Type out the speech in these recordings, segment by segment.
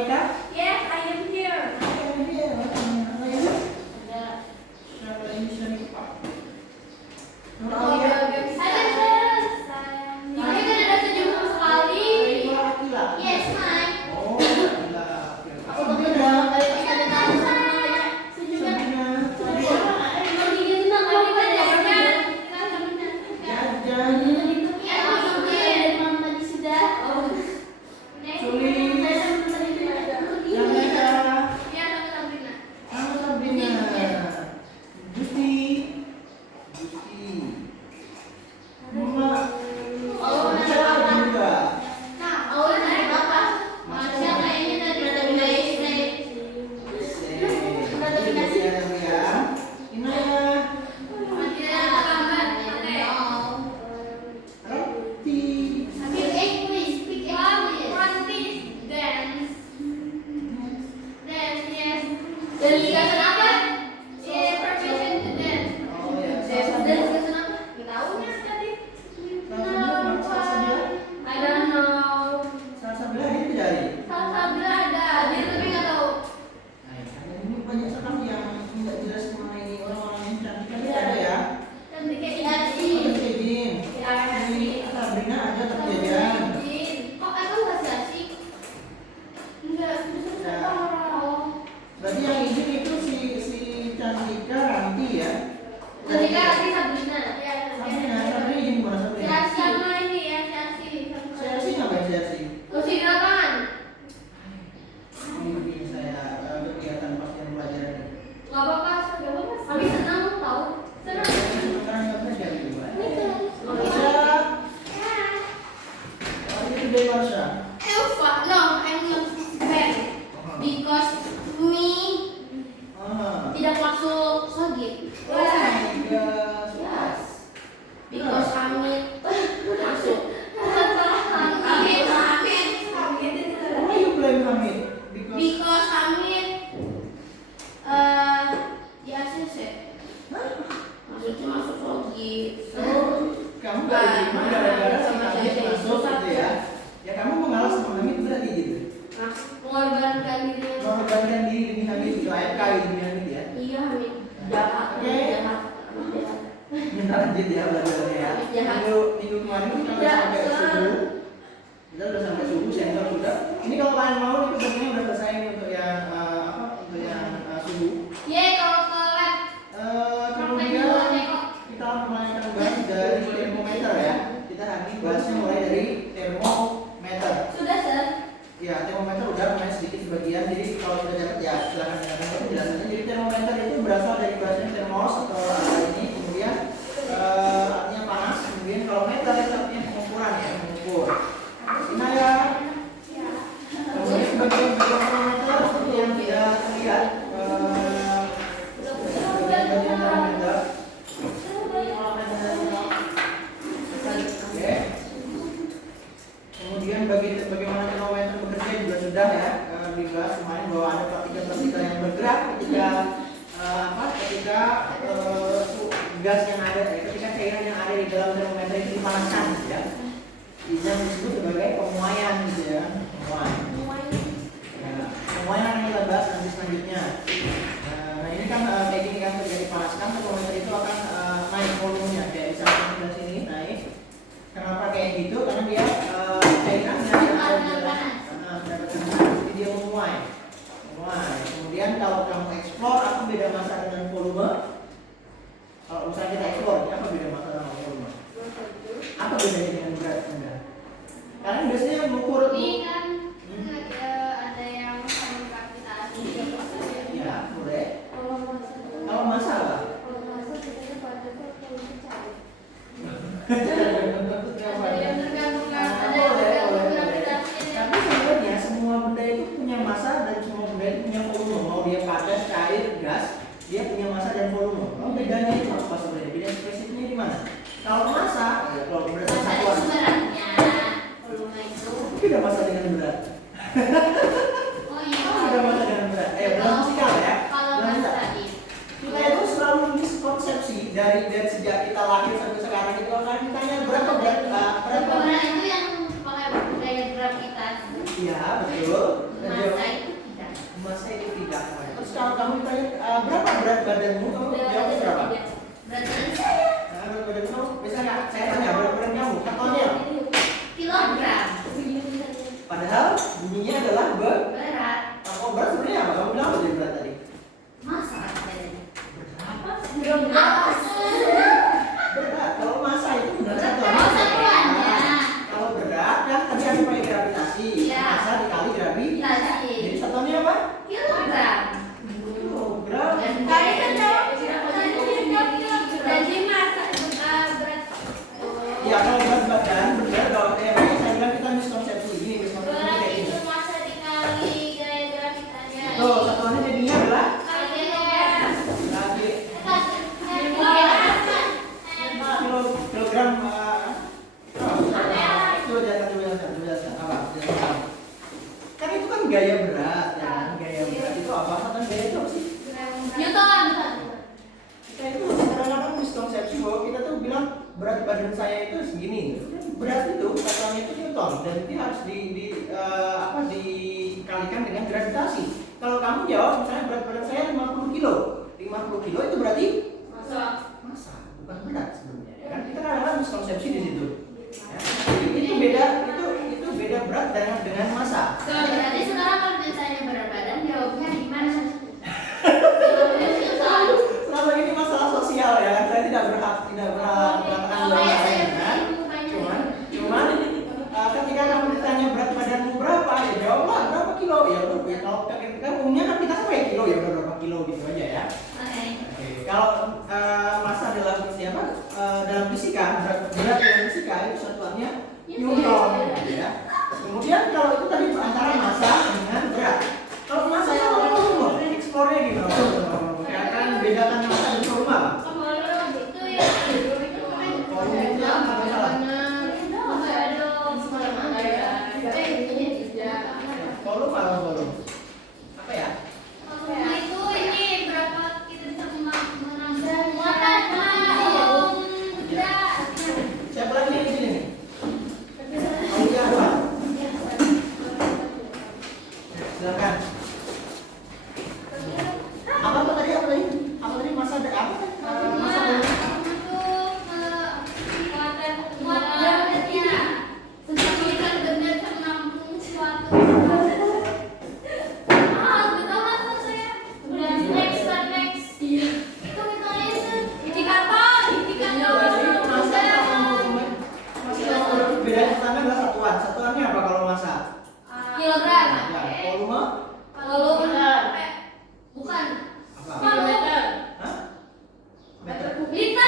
Monica? Yes, I am here. Berarti yang izin itu si Cantika Ranti ya? Cantika Ranti Sabrina. Sabrina izin bukan Sabrina? Sama ini ya, Sersi ngapain Sersi? Kursi di lapangan. Ini saya kegiatan pasien pelajaran ini. Gak apa-apa, kami senang tahu. Senang. Sekarang nggak kerja gitu kan? Marsha. What did you do, Marsha? Elva, no, I'm not bad because me tidak masuk Sogit. Yes. Because Hamid masuk. Hamid. Why you blame Hamid? Because Hamid di ACC. Maksudnya masuk Sogit. Kamu gak terima gara-gara si Hamid masuk gitu ya? Ya kamu mengalah sama Hamid berarti gitu? Mengorbankan diri demi Hamid itu AFK demi Hamid ya? Iya, Hamid jahat. Minta lanjut ya belajarnya ya. Minggu kemarin kita udah sampai subuh. Kita udah sampai subuh, sensor sudah. Ini kalau kalian mau nih kebetulannya udah selesai untuk yang untuk yang subuh. Kalau ke lab. Kemudian kita mulai akan bahas dari termometer ya. Kita hari ini bahasnya mulai dari termometer. Sudah, Sir. Ya, termometer udah main sedikit sebagian. Jadi kalau sudah dapat ya silakan dengarkan penjelasannya. Jadi termometer itu berasal dari bahasa termos atau ini. Kemudian artinya panas. Kemudian kalau meter itu artinya pengukuran ya, mengukur. Nah ya. Kemudian sebagian termometer seperti yang kita lihat. Bagian termometer. Oke. Kemudian bagaimana termometer bekerja juga sudah ya dibahas kemarin bahwa ada partikel-partikel yang bergerak ketika gas yang ada, ketika cairan yang ada di dalam termometer itu dipanaskan, ya. Ini yang disebut sebagai pemuaian, gitu ya, pemuaian akan kita bahas nanti selanjutnya. Nah ini kan kayak gini kan ketika dipanaskan termometer itu akan naik volumenya, kayak di sebelah sini naik. Kenapa kayak gitu? Karena dia cairannya jadi dia memuai. Kemudian kalau kamu eksplor, apa beda massa dengan volume? Kalau misalnya kita eksplor, apa beda massa dengan volume? Apa bedanya dengan berat rendah? Karena biasanya mengukur Ini kan ada yang sama gravitasi. ya, boleh. Kalau massa apa? Ada yang tergantung gravitasi. Tapi sebenarnya semua benda itu punya massa dan semua benda itu punya volume. Mau dia padat, cair, gas, dia punya massa dan volume. Kalau bedanya itu apa sebenarnya? Beda spesifiknya di mana? Kalau massa, ya kalau berdasarkan satuan. Sebenarnya volume itu Beda massa dengan berat. oh iya. Beda massa dengan berat. Dalam fisikal ya. Kalau Dalam massa fisika. Kita itu selalu miskonsepsi dari sejak kita lahir sampai sekarang itu akan ditanya berapa berat berat itu yang pakai gaya gravitasi. Iya betul. Massa badanmu kamu jawab berapa? Berat badan saya Nah, berat badan kamu, misalnya saya tanya berat badan kamu, satuannya apa? kilogram. Padahal bunyinya adalah Berat. oh, berat sebenarnya apa? Kamu bilang apa jadi berat tadi? Masa badannya? Berat. Berat. Kalau massa itu benar satuannya. Oh, satuannya. Kalau berat kan tadi ada pakai gravitasi. Iya. Massa dikali gravitasi. Jadi satuannya apa? Kilogram. Kilogram. Tadi kan jawab jadi masa berat. Ya kalau berat badan benar kalau kayak saya bilang kita miskonsepsi ini miskonsepsi Berat kayak itu ini. masa dikali gaya gravitasinya. Tuh satuannya jadinya adalah kilogram. Coba jelaskan apa? Jelaskan. Kan itu kan gaya berat, ya kan? Gaya berat itu apa? Kan gaya itu apa sih? Newton. Kita itu kadang-kadang miskonsepsi bahwa kita tuh bilang berat badan saya itu segini. Berat itu katanya itu Newton dan itu harus dikalikan dengan gravitasi. Kalau kamu jawab misalnya berat badan saya 50 kilo. 50 kilo itu berarti massa, bukan berat sebenarnya. Ya kan? Kita kadang-kadang miskonsepsi di situ. Ya. Itu beda berat dengan massa. Berarti sekarang kalau ditanya berat badan jawabnya gimana? Selama ini masalah sosial ya, saya tidak berhak mengatakan bahwa cuman ketika kamu ditanya berat badanmu berapa, ya jawablah berapa kilo. Ya udah, kalau kan umumnya kan kita sampai kilo ya udah berapa kilo gitu aja ya. Oke. Kalau massa dalam siapa? Dalam fisika, berat dalam fisika itu satuannya Newton gitu ya. Kemudian kalau itu tadi antara massa dengan berat. Kalau massa itu apa volume? Explore gimana? Ya kan bedakan massa dan volume apa? Itu ya. Volume itu apa salah? Volume apa volume? Apa ya? Itu ini berapa kita bisa menambah muatan berat. Siapa lagi yang di sini nih? Aulia apa? Silakan. Apa tuh tadi? Apa tadi? Massa ada apa? Massa volume. Bedanya pertama adalah satuan. Satuannya apa kalau massa? Kilogram. Ya, volume Bukan. apa? Kilometer. Hah? Liter. Meter kubik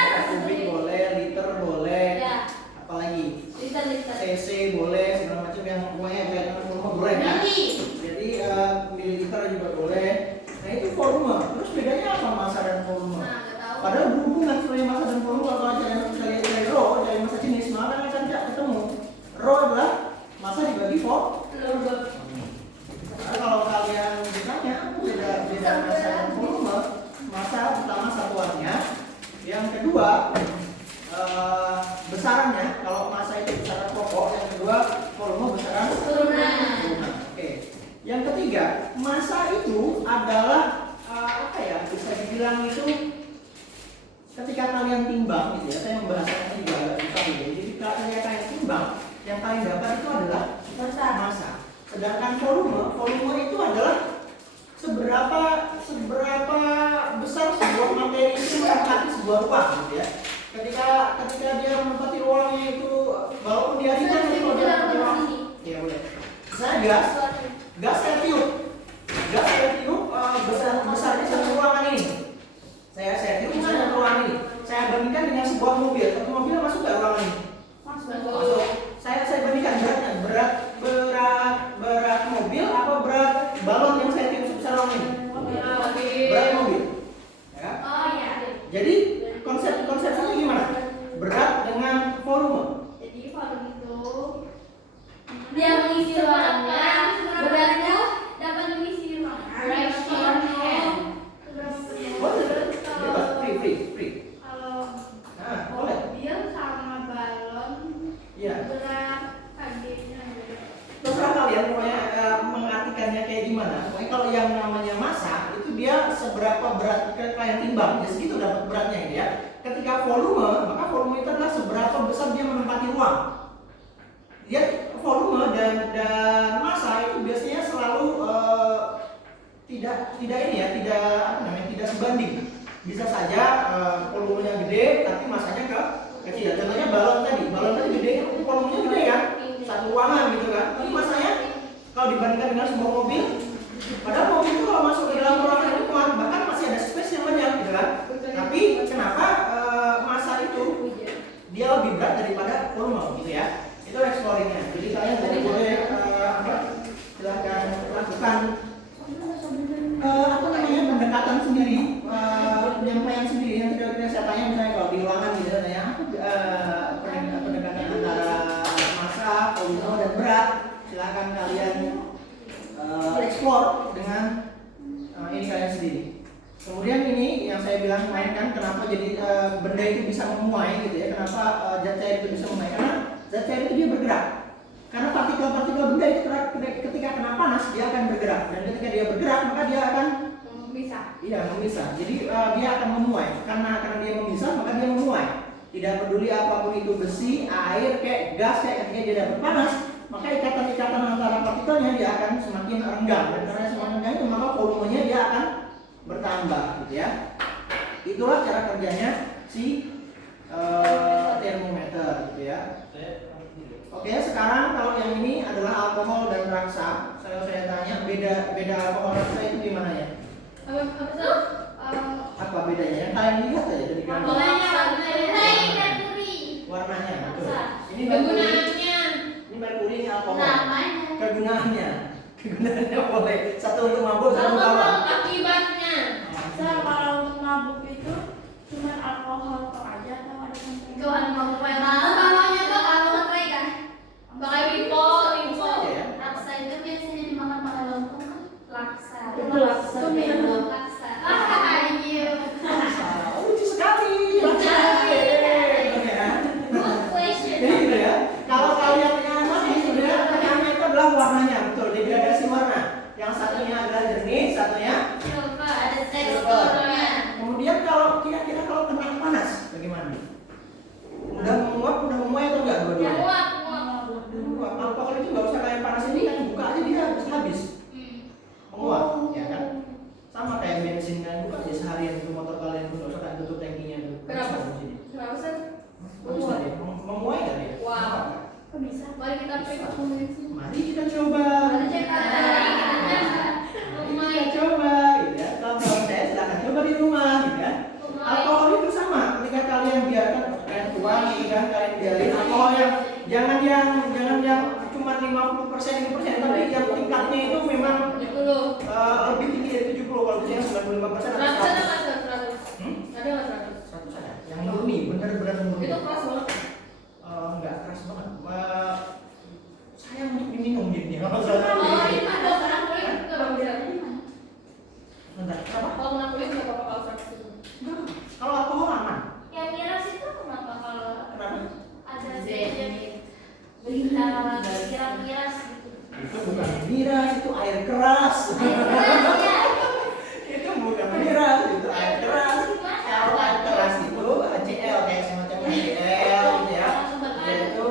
boleh, liter boleh. Ya. Apalagi? Liter. cc boleh, segala macam yang pokoknya kelihatan volume boleh kan? Mili. Jadi mililiter juga boleh. Nah itu volume. Terus bedanya apa massa dan volume? Nah, nggak tahu. Padahal berhubungan sebenarnya massa dan volume kalau cari rho, cari massa jenis, maka akan tidak ketemu. Rho adalah massa dibagi volume. Nah, kalau kalian ditanya beda massa dan volume, massa pertama satuannya, yang kedua besarannya. Kalau massa itu besaran pokok, yang kedua volume besaran Turunan. Oke. Yang ketiga, massa itu adalah apa ya? Bisa dibilang itu ketika kalian timbang gitu ya. Saya membahasakannya juga agak susah gitu. Jadi ketika kalian timbang, yang kalian dapat itu adalah massa. Sedangkan volume itu adalah seberapa besar sebuah materi itu menempati sebuah ruang gitu ya. Ketika dia menempati ruangnya itu, walaupun dia ringan tapi kalau dia menempati ruang, ya boleh. Saya gas saya tiup besarnya satu ruangan ini. Saya tiup besarnya satu ruangan ini. Saya bandingkan dengan sebuah mobil. Satu mobil masuk nggak ruangan ini? Masuk. Saya bandingkan beratnya, berat mobil apa berat gimana? Pokoknya kalau yang namanya massa itu dia seberapa berat kalian timbang, ya segitu dapat beratnya ini ya. Ketika volume, maka volume itu adalah seberapa besar dia menempati ruang. Dia volume dan massa itu biasanya selalu tidak ini ya, tidak sebanding. Bisa saja volumenya gede tapi massanya kecil. Contohnya balon tadi gede, volumenya gede kan, satu ruangan gitu kan. Tapi massanya kalau dibandingkan dengan sebuah mobil, padahal mobil itu kalau masuk ke dalam ruangan itu bahkan masih ada space yang banyak gitu kan. Tapi kenapa massa itu dia lebih berat daripada volume gitu ya? Itu exploringnya. Jadi kalian boleh silahkan lakukan pendekatan sendiri, penyampaian sendiri yang kira-kira saya tanya misalnya kalau di ruangan gitu ya, pendekatan antara massa, volume dan berat. Silahkan kalian explore dengan ini kalian sendiri. Kemudian ini yang saya bilang kemarin kan, kenapa jadi benda itu bisa memuai gitu ya? Kenapa zat cair itu bisa memuai? Karena zat cair itu dia bergerak. Karena partikel-partikel benda itu ketika kena panas dia akan bergerak, dan ketika dia bergerak maka dia akan memisah. Jadi dia akan memuai. Karena dia memisah maka dia memuai. Tidak peduli apapun itu besi, air, kayak gas, kayak ketika dia dapat panas, maka ikatan-ikatan antara partikelnya dia akan semakin renggang, dan karena semakin renggang itu maka volumenya dia akan bertambah gitu ya. Itulah cara kerjanya si termometer gitu ya. Oke, sekarang kalau yang ini adalah alkohol dan raksa. Saya tanya beda alkohol raksa itu di mana ya? Apa bedanya? Yang kalian lihat aja dari gambar. Warnanya, betul. Ini merkuri, ini alkohol. Kegunaannya boleh. Satu untuk mabuk, satu untuk apa? Akibatnya. Kalau untuk mabuk itu cuma alkohol aja atau ada Laksa itu biasanya dimakan pakai lontong kan? Laksa. Lucu sekali. Jadi gitu ya. Kalau kalian yang tadi sebenarnya pertanyaannya itu adalah warnanya, betul. Degradasi warna. Yang satunya adalah jernih, satunya silver. Kemudian kalau kira-kira kalau kena panas bagaimana? Udah memuai atau enggak dua-duanya? Alkohol itu nggak usah kayak panas ini kan, buka aja dia bisa habis. Menguap, ya kan? Sama kayak bensin kan, buka aja seharian itu motor kalian pun nggak usah kan tutup tankinya tuh. Kenapa? Kenapa sih? Memuai nggak dia? Wow. Kok bisa? Mari kita Mari kita coba. Kita coba, gitu ya. Kalau saya silakan coba di rumah, gitu ya. Alkohol itu sama, ketika kalian biarkan kalian tuang, gitu kan, kalian biarin alkohol yang jangan yang cuma 50%, tapi yang tingkatnya itu memang lebih tinggi dari 70, kalau biasanya 95% atau 100. Ada nggak 100 ada. Yang murni, benar-benar murni. Itu keras banget. Enggak keras banget. Sayang untuk diminum gitu ya. Kalau Oh, ini ada orang kulit nggak bisa. Bentar, apa? Kalau kena kulit nggak apa-apa kalau 100 itu. Kalau alkohol aman. Yang miras itu kenapa kalau Kenapa? ada berita miras gitu? Itu bukan miras, itu air keras. Itu bukan miras, itu air keras. Kalau air keras itu CL, kayak semacam CL gitu ya. Yaitu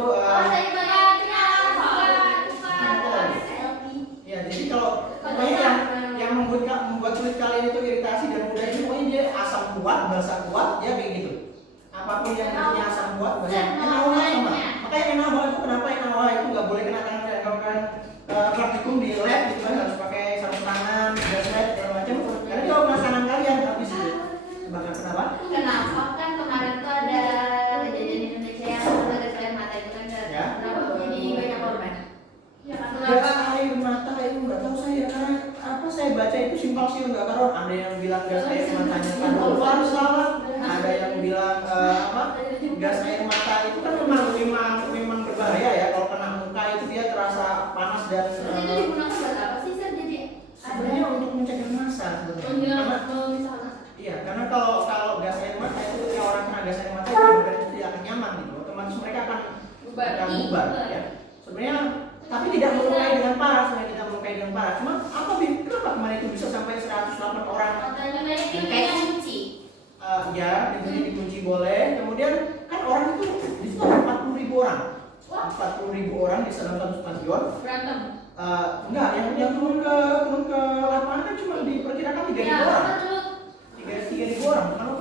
ya, jadi kalau pokoknya yang membuat kulit kalian itu iritasi dan mudah itu, pokoknya dia asam kuat, basa kuat, ya kayak gitu. Apapun yang punya asam kuat, basa NaOH sama. Makanya NaOH itu kenapa NaOH itu nggak boleh kena tangan kalian kalau kalian praktikum di lab gitu kan, harus pakai sarung tangan, gas lab segala macam. Karena kalau kena tangan kalian habis itu. Bahkan kenapa? Kenapa kan kemarin tuh ada kejadian di Indonesia yang ada gas air mata itu kan, Ya. kenapa jadi banyak korban? Ya kan Gas air mata itu nggak tahu saya, karena apa saya baca itu simpang siur nggak karuan. Ada yang bilang gas air matanya kadar salah, ada yang bilang gas air mata itu kan memang berbahaya ya. Kalau kena muka itu dia terasa panas dan Terus itu digunakan buat apa sih, Sir? Jadi sebenarnya untuk mencegah massa sebenarnya. Iya, karena kalau gas air mata itu ketika orang kena gas air mata itu badan itu tidak akan nyaman gitu. Otomatis mereka akan bubar ya. Sebenarnya tapi tidak melukai dengan parah, sebenarnya tidak melukai dengan parah. Cuma apa Bim? Kenapa kemarin itu bisa sampai 108 orang? Katanya mereka punya kunci. Ya, pintunya dikunci boleh. Kemudian kan orang itu di situ ada 40.000 orang. 40.000 orang di dalam satu stadion. Berantem. Enggak, yang turun ke lapangan kan cuma diperkirakan 3.000 orang. 3.000 orang. Kalau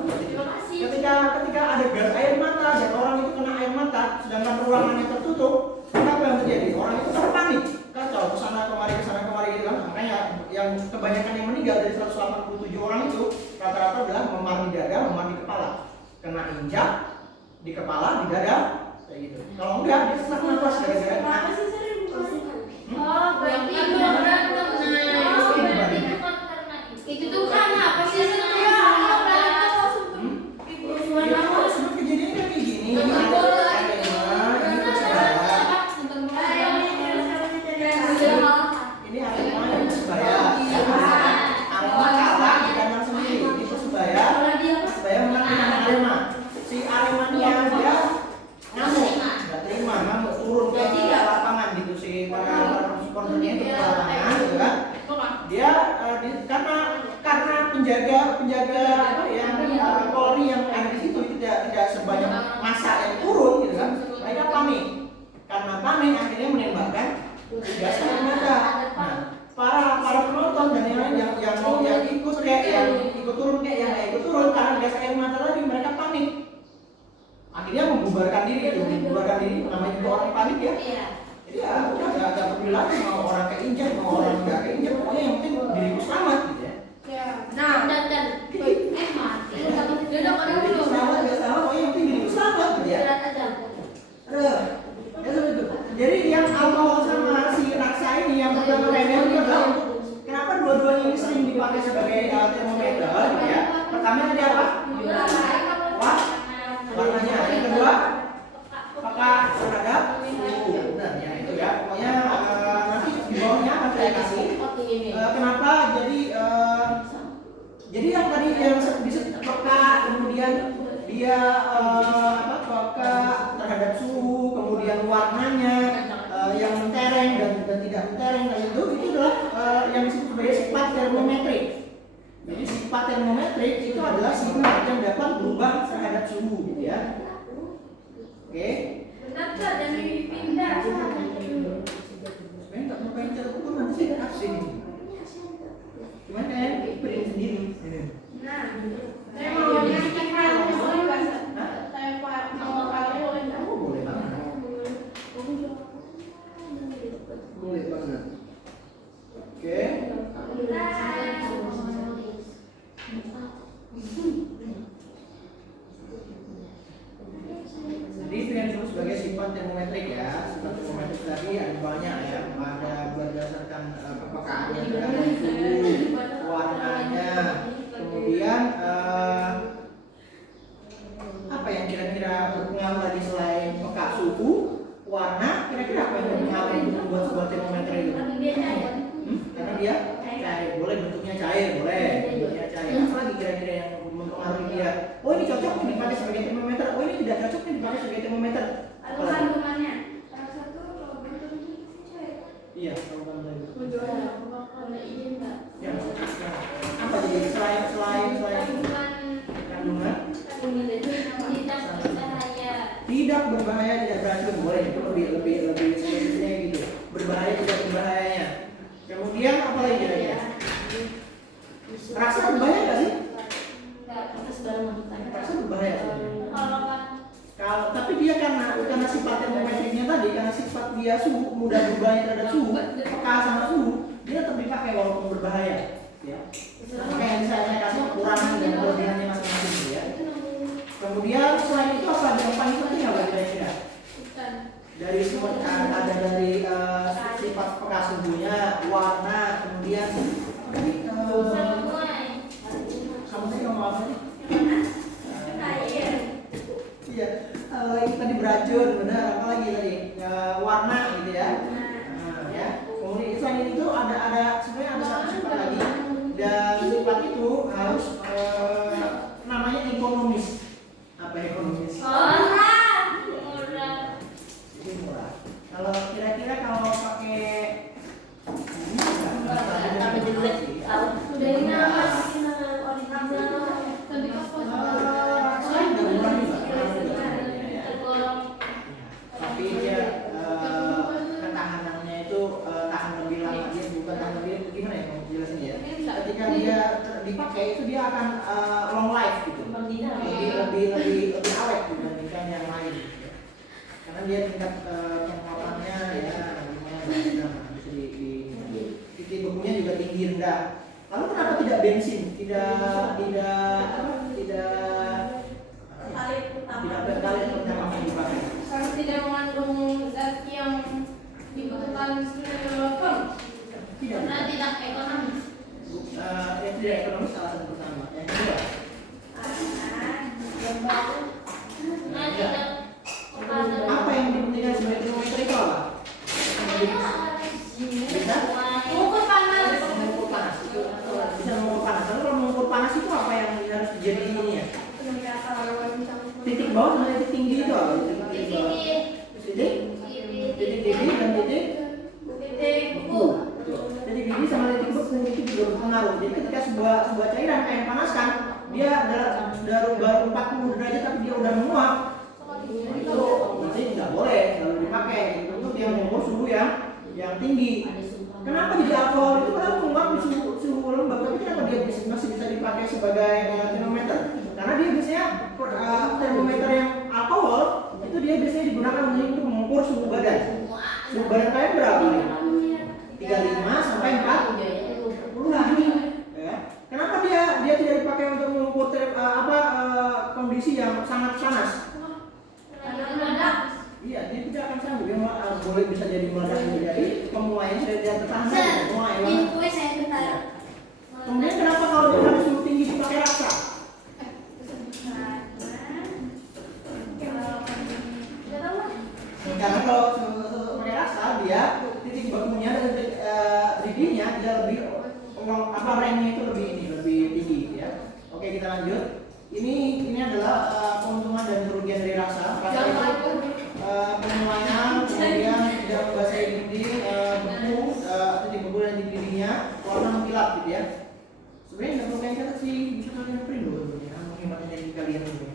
ketika ada gas air mata dan orang itu kena air mata, sedangkan ruangannya tertutup, apa yang terjadi? Orang itu terpanik, kacau kesana kemari gitu kan. Makanya yang kebanyakan yang meninggal dari 187 orang itu rata-rata adalah memar di dada, memar di kepala, kena injak di kepala, di dada, kayak gitu. Kalau enggak dia sesak nafas gara-gara Kenapa sih sering Oh, berarti itu berantem. Itu tuh kan apa sih sebenarnya? Sebelum kejadian kayak gini, ini Arema yang Persebaya, Arema kalah di kandang sendiri, ini Persebaya menang di kandang Arema. Si Aremania dia ngamuk turun ke lapangan gitu si para supporternya itu ke lapangan, gitu kan? Dia karena penjaga apa ya Polri yang ada di situ tidak sebanyak massa yang turun gitu kan, mereka panik. Karena panik akhirnya menembakkan gas air mata. Nah, para penonton dan yang lain yang ikut kayak yang ikut turun kayak yang nggak ikut turun karena gas air mata tadi mereka panik. Akhirnya membubarkan diri namanya juga orang panik ya. Jadi ya udah nggak peduli lagi mau orang keinjak mau orang nggak keinjak, pokoknya yang penting diriku selamat gitu ya. Nah, dan mati. Duduk orang dulu. Selamat nggak selamat, pokoknya yang penting diriku selamat gitu ya. Jadi yang alkohol sama si raksa ini yang pertama kalian itu adalah kenapa dua-duanya ini sering dipakai sebagai termometer gitu ya. Pertama tadi apa? Warnanya. Yang kedua peka terhadap suhu. Benar ya itu ya. Pokoknya nanti di bawahnya akan saya kasih kenapa jadi yang tadi yang disebut peka, kemudian dia peka terhadap suhu, kemudian warnanya yang mentereng dan tidak mentereng itu adalah yang disebut sebagai sifat termometrik. Jadi sifat termometrik itu adalah sifat yang dapat berubah terhadap suhu gitu ya. Oke. Benar dan dipindah. Sebenarnya nggak mau pengen cara ukur nanti saya kasih nih. Cuman kayak beri sendiri. Nah, saya mau ngasih file boleh nggak? Saya mau file boleh nggak? Oh, boleh banget. Boleh banget. Oke. Jadi itu yang disebut sebagai sifat termometrik ya. Sifat termometrik tadi ada banyak ya. Ada berdasarkan kepekaannya terhadap suhu, warnanya, kemudian apa yang kira-kira berpengaruh lagi selain peka suhu, warna, kira-kira apa yang berpengaruh untuk membuat sebuah termometer itu? Karena dia cair, boleh bentuknya cair, boleh bentuknya cair. Apa lagi kira-kira yang mempengaruhi dia? Oh ini cocok nih dipakai sebagai termometer, oh ini tidak cocok nih dipakai sebagai termometer. Ada kandungannya. Salah satu kalau bentuknya cair. Iya, kalau kandungan. Ada izin nggak? Ya, apa jadi selain kandungan? Tidak berbahaya, tidak beracun, boleh itu lebih spesifiknya gitu. Berbahaya tidak berbahayanya. Kemudian apa lagi kira-kira? Rasa berbahaya nggak sih? Rasa berbahaya sebenarnya. Kalau tapi dia karena sifat termometriknya tadi, karena sifat dia suhu mudah berubahnya terhadap suhu, peka sama suhu, dia tetap dipakai walaupun berbahaya. Ya. Makanya yang saya kasih kekurangan dan kelebihannya masing-masing ya. Kemudian selain itu apa ada yang paling penting apa kira-kira? Dari semua ada dari sifat peka suhunya, warna, kemudian apa tadi? Kamu tadi ngomong apa nih? Iya, lagi tadi beracun, benar. Apa lagi tadi? Warna gitu ya. Nah, ya. Kemudian selain itu ada sebenarnya ada satu sifat lagi dan sifat itu harus namanya ekonomis. Apa ekonomis? Jadi murah. Kalau kira-kira kalau pakai ini dipakai itu dia akan long life gitu. Lebih awet dibandingkan yang lain. Gitu. Karena dia tingkat penguapannya ya lumayan lama, bisa titik bekunya juga tinggi rendah. Lalu kenapa tidak bensin? Tidak berkali pertama kali dipakai. Karena tidak mengandung zat yang dibutuhkan sustainable farm. Tidak. Karena tidak ekonomis. Yang tidak ekonomis alasan pertama. Yang kedua. Nah, tidak Apa yang dipentingkan sebagai termometer itu apa? Bisa Mengukur panas. mengukur panas. Bisa mengukur panas. Lalu kalau mengukur panas itu apa yang harus jadi ini ya? Titik bawah sama titik tinggi itu apa? Titik bawah. Titik didih dan titik beku. Titik didih sama titik beku itu juga berpengaruh. Jadi ketika sebuah cairan kayak panaskan, dia baru 40 derajat tapi dia udah menguap. Itu berarti nggak boleh lalu dipakai. Untuk yang mengukur suhu yang tinggi. Kenapa jadi alkohol itu kan menguap di suhu lembab, tapi kenapa dia masih bisa dipakai sebagai termometer? Karena dia biasanya termometer yang alkohol itu dia biasanya digunakan untuk mengukur suhu badan. Suhu badan kalian berapa nih? 35 sampai 40-an. Ya. Kenapa dia tidak dipakai untuk mengukur kondisi yang sangat panas? Iya, dia tidak akan sanggup. Dia boleh bisa jadi meledak menjadi pemuaian sudah tidak tertahan. Pemuaian. Kemudian kenapa kalau dia harus suhu tinggi dipakai raksa? Karena kalau pakai raksa dia titik bakunya dan titik didihnya dia lebih range-nya itu lebih tinggi ya. Oke, kita lanjut. Ini adalah keuntungan dan kerugian dari raksa. Raksa itu pemuaian, kemudian tidak membasahi dinding, beku, titik beku dan titik didihnya, warna mengkilap gitu ya. Sebenarnya nggak perlu kayak catat sih, bisa kalian print loh sebenarnya, menghemat energi kalian juga.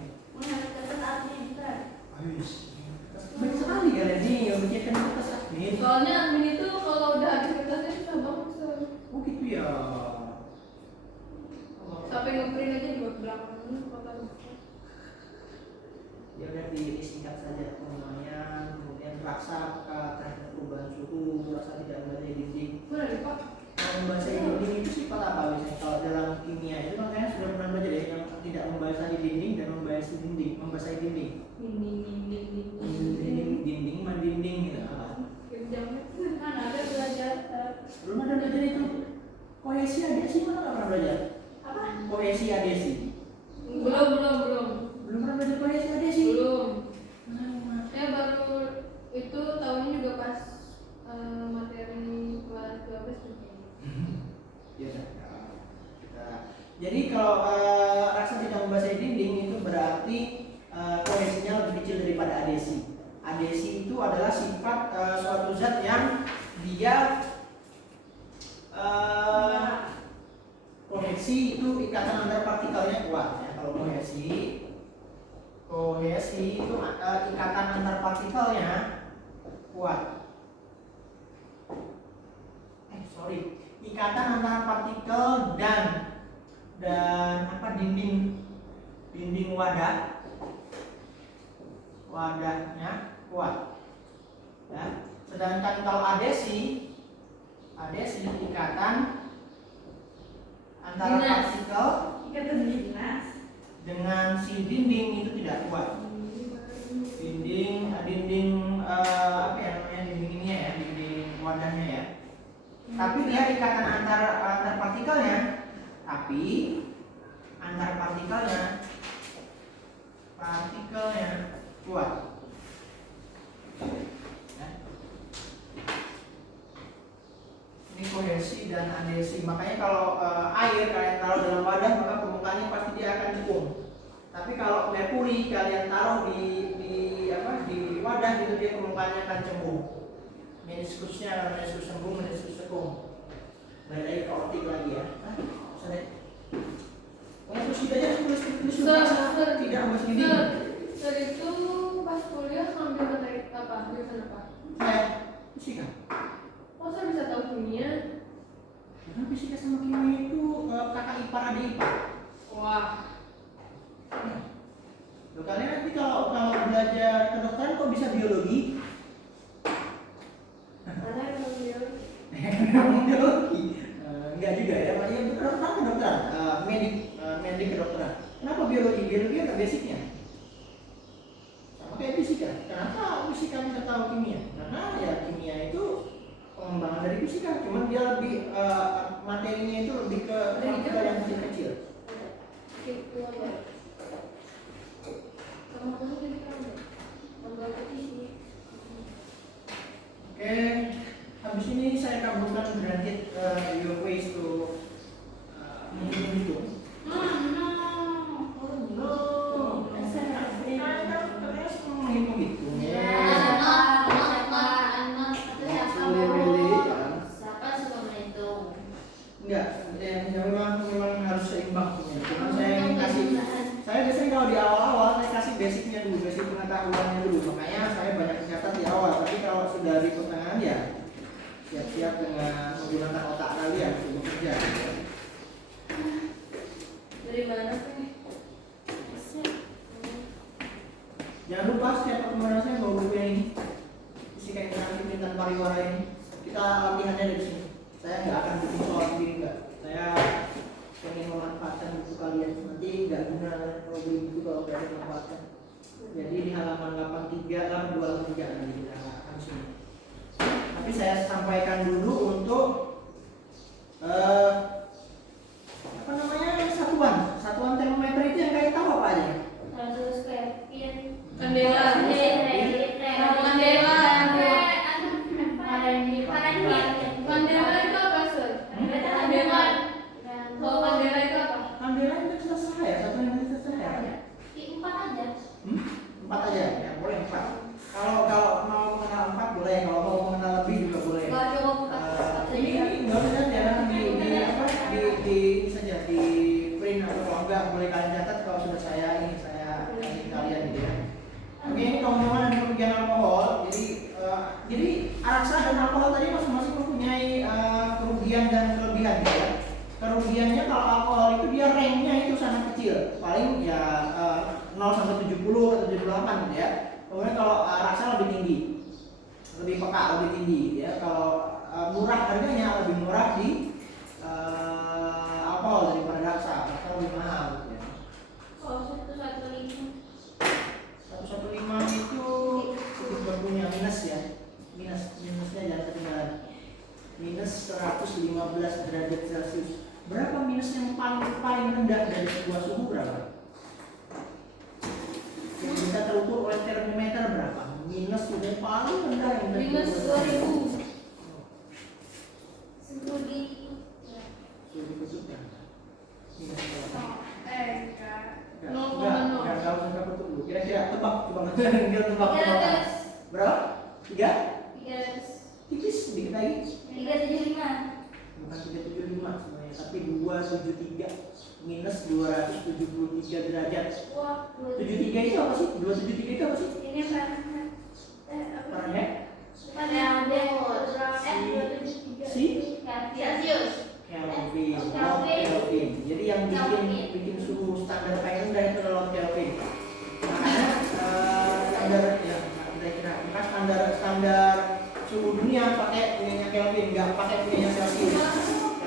Banyak sekali kalian nih yang memikirkan kertas admin. Soalnya admin itu kalau udah habis kertasnya susah banget. Oh gitu ya. Sampai ngeprint aja di belakang. Ya udah disingkat saja pemuaian, kemudian raksa terhadap perubahan suhu, raksa tidak membasahi dinding. Mana nih Pak? Membasahi dinding itu sifat apa biasanya? Kalau dalam kimia itu kan kalian sudah pernah belajar ya, yang tidak membasahi dinding dan membasahi dinding, membasahi dinding. Dinding mendinding gitu apa? Kan ada belajar. Belum ada belajar itu. Kohesi adesi mana nggak pernah belajar? Apa? Kohesi adesi. Belum. Belum pernah belajar kohesi adesi. Belum. Saya baru itu tahunnya juga pas materi kelas 12 juga. Ya, jadi kalau raksa tidak membasahi dinding itu berarti kohesinya lebih kecil daripada adesi. Adesi itu adalah sifat suatu zat yang dia kohesi itu ikatan antar partikelnya kuat ya. Kalau kohesi itu ikatan antar partikelnya kuat. Ikatan antara partikel dan dinding wadahnya kuat. Ya. Sedangkan kalau adesi ikatan antara partikel dengan si dinding itu tidak kuat. Dinding apa ya namanya, dinding ini ya, dinding wadahnya ya. Tapi dia ikatan antar partikelnya, kuat. Ya. Ini kohesi dan adesi. Makanya kalau air kalian taruh dalam wadah maka permukaannya pasti dia akan cekung. Tapi kalau merkuri kalian taruh di wadah gitu dia permukaannya akan cembung. Meniskusnya meniskus cembung, meniskus cekung. Balik lagi ke optik lagi ya. Terus kita aja tulis tidak masuk ini. Itu pas kuliah ngambil materi apa? Jurusan apa? Saya fisika. Masa bisa tahu kimia? Karena fisika sama kimia itu kakak ipar adik teknik kedokteran. Kenapa biologi? Biologi ada basicnya. Sama kayak fisika. Kenapa fisika bisa tahu kimia? Karena ya kimia itu pengembangan dari fisika, cuman dia lebih materinya itu lebih ke partikel yang kecil-kecil. Oke, habis ini saya kabulkan granted your ways to menghitung. Menghitung-hitung ya. Enggak, ya memang harus seimbang punya. Cuman saya ingin kasih, saya biasanya kalau di awal-awal saya kasih basicnya dulu, basic pengetahuannya dulu. Makanya saya banyak catat di awal. Tapi kalau sudah di pertengahan ya siap-siap dengan menggunakan otak kalian untuk bekerja. Dari mana sih? Jangan lupa setiap pertemuan saya bawa buku yang ini, fisika interaktif dan pariwara ini. Kita latihannya dari sini. Saya nggak akan bikin soal sendiri nggak. Saya ingin memanfaatkan buku kalian. Nanti nggak guna kalau beli buku kalau nggak dimanfaatkan. Jadi di halaman 83, 82, 83 nanti kita harus ini. Tapi saya sampaikan dulu untuk apa namanya satuan termometer itu yang kalian tahu apa aja? Kandela. Kandela itu apa sih? Kandela. Kalau kandela itu apa? Kandela itu selesai ya, satu yang selesai ya. Empat aja, ya boleh 4. Kalau mau mengenal 4 boleh, kalau mau mengenal lebih juga boleh. Ini nggak usah ya di saja di print atau kalau enggak boleh kalian catat kalau sudah saya kasih kalian gitu ya. Oke, ini keuntungan dan kerugian alkohol. Jadi araksa dan alkohol tadi masing-masing mempunyai kerugian dan kelebihan gitu ya. Kerugiannya kalau alkohol itu dia ranknya itu sangat kecil, paling ya 0 sampai 70 atau 78 gitu ya. Kemudian kalau araksa lebih tinggi, lebih peka, lebih tinggi gitu ya. Kalau murah harganya lebih murah di alkohol daripada araksa lebih mahal gitu ya. 115 itu berpunya minus ya. Minusnya jangan ketinggalan. Minus 115 derajat Celcius. Berapa minus yang paling rendah dari sebuah suhu berapa? Yang bisa terukur oleh termometer berapa? Minus suhu paling rendah yang Minus 2000. Suhu ditutup kan? Minus berapa? Enggak tahu sampai betul dulu. Kira-kira tebak coba tebak. Berapa? 3? Tipis sedikit lagi. 375. Bukan 375 sebenarnya, tapi 273 minus 273 derajat. Wah, 73 itu apa sih? 273 itu apa sih? ini Fahrenheit? Celsius. Kelvin. Jadi yang bikin suhu standar paling rendah itu adalah Kelvin. Makanya standar ya kira-kira standar suhu dunia pakai punyanya Kelvin, nggak pakai punyanya Celsius.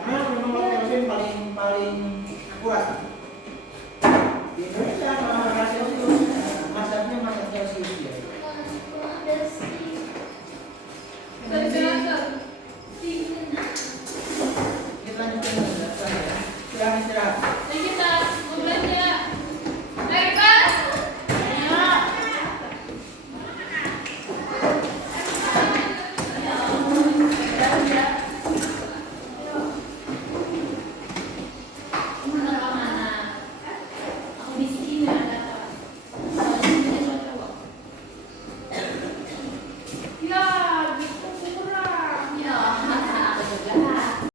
Karena memang Kelvin paling akurat. Di Indonesia kalau Celsius, masaknya masak Celsius ya. Kita lanjutkan ya. Silahkan istirahat.